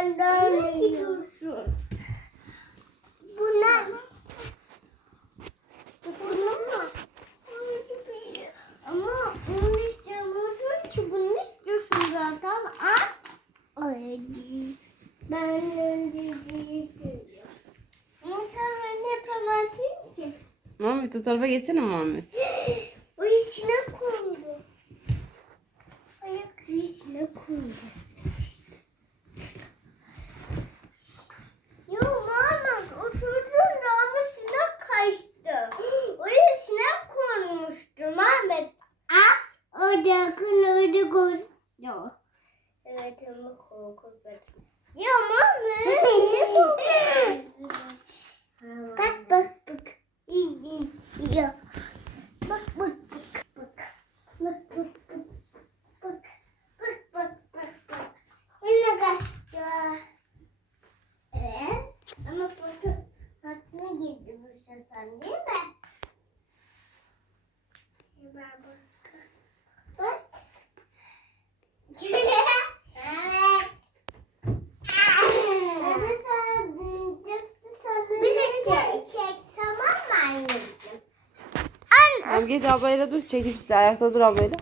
Ne gidiyorsun? Bunlar. Bunlar? Ama bunu istemiyorsun ki bunu istiyorsun zaten. Al. Ay. Ben diyorum. Ama sen ben yapamazsın ki. Muhammed o tarafa geçsene Muhammed. Ama korkutmadım. Ya niye korkuyorsun? Bak bak bak. İyi. Bak bak bak bak. Bak bak bak. Bak bak bak bak bak. Yine kaçtı. Evet. Ama fotoğrafını girdi bu sefer değil mi? Bak. Bak. evet. Hadi sen Bizi çek tamam geç ablayla dur çekip size ayakta dur ablayla.